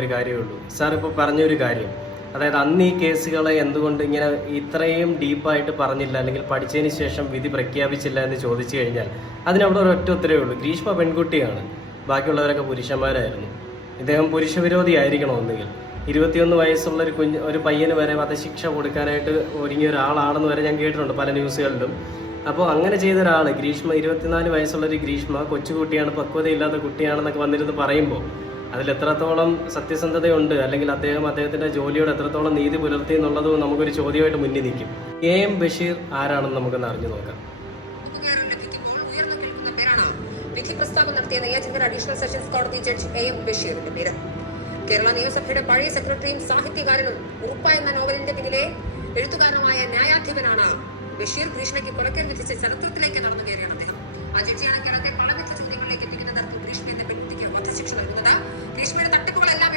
ഒരു കാര്യമേ ഉള്ളൂ. സാർ ഇപ്പോൾ പറഞ്ഞൊരു കാര്യം, അതായത് അന്ന് ഈ കേസുകളെ എന്തുകൊണ്ട് ഇങ്ങനെ ഇത്രയും ഡീപ്പായിട്ട് പറഞ്ഞില്ല, അല്ലെങ്കിൽ പഠിച്ചതിന് ശേഷം വിധി പ്രഖ്യാപിച്ചില്ല എന്ന് ചോദിച്ചു കഴിഞ്ഞാൽ അതിനവിടെ ഒരൊറ്റ ഉത്തരവേ ഉള്ളൂ. ഗ്രീഷ്മ പെൺകുട്ടിയാണ്, ബാക്കിയുള്ളവരൊക്കെ പുരുഷന്മാരായിരുന്നു. ഇദ്ദേഹം പുരുഷവിരോധി ആയിരിക്കണം. ഒന്നുകിൽ 21 വയസ്സുള്ള ഒരു പയ്യന് വരെ വധശിക്ഷ കൊടുക്കാനായിട്ട് ഒരുങ്ങിയ ഒരാളാണെന്ന് വരെ ഞാൻ കേട്ടിട്ടുണ്ട് പല ന്യൂസുകളിലും. അപ്പോൾ അങ്ങനെ ചെയ്ത ഒരാൾ, ഗ്രീഷ്മ 24 വയസ്സുള്ളൊരു ഗ്രീഷ്മ കൊച്ചുകുട്ടിയാണ്, പക്വതയില്ലാത്ത കുട്ടിയാണെന്നൊക്കെ വന്നിരുന്ന് പറയുമ്പോൾ അതിൽ എത്രത്തോളം സത്യസന്ധതയുണ്ട്, അല്ലെങ്കിൽ അദ്ദേഹത്തിന്റെ ജോലിയോട് എത്രത്തോളം നീതി പുലർത്തി എന്നുള്ളതും നമുക്കൊരു ചോദ്യമായിട്ട് മുന്നിൽ നിൽക്കും. AM ബഷീർ ആരാണെന്ന് നമുക്കൊന്ന് അറിഞ്ഞു നോക്കാം. വിധി പ്രസ്താവം നടത്തിയ നെയ്യാറ്റിൻകര അഡീഷണൽ സെഷൻസ് കോടതി ജഡ്ജ് AM ബഷീറിന്റെ പേര്. കേരള നിയമസഭയുടെ പഴയ സെക്രട്ടറിയും സാഹിത്യകാരനും ഉറുപ്പ എന്ന നോവലിന്റെ പിന്നിലെ എഴുത്തുകാരനുമായ ന്യായാധിപനാണ് ബഷീർ. ഗ്രീഷ്മയ്ക്ക് കൊലക്കേർ വിധിച്ച ചരിത്രത്തിലേക്ക് നടന്നു കയറിയാണ് അദ്ദേഹം. ആ ജഡ്ജിയാണ് കേരളത്തെ പല ചോദ്യങ്ങളിലേക്ക് എത്തിക്കുന്ന തരത്തിൽ ഗ്രീഷ്മ എന്ന പെൺകുട്ടിക്ക് വധശിക്ഷ നൽകുന്നത്. ഗ്രീഷ്മയുടെ തട്ടിപ്പുകളെല്ലാം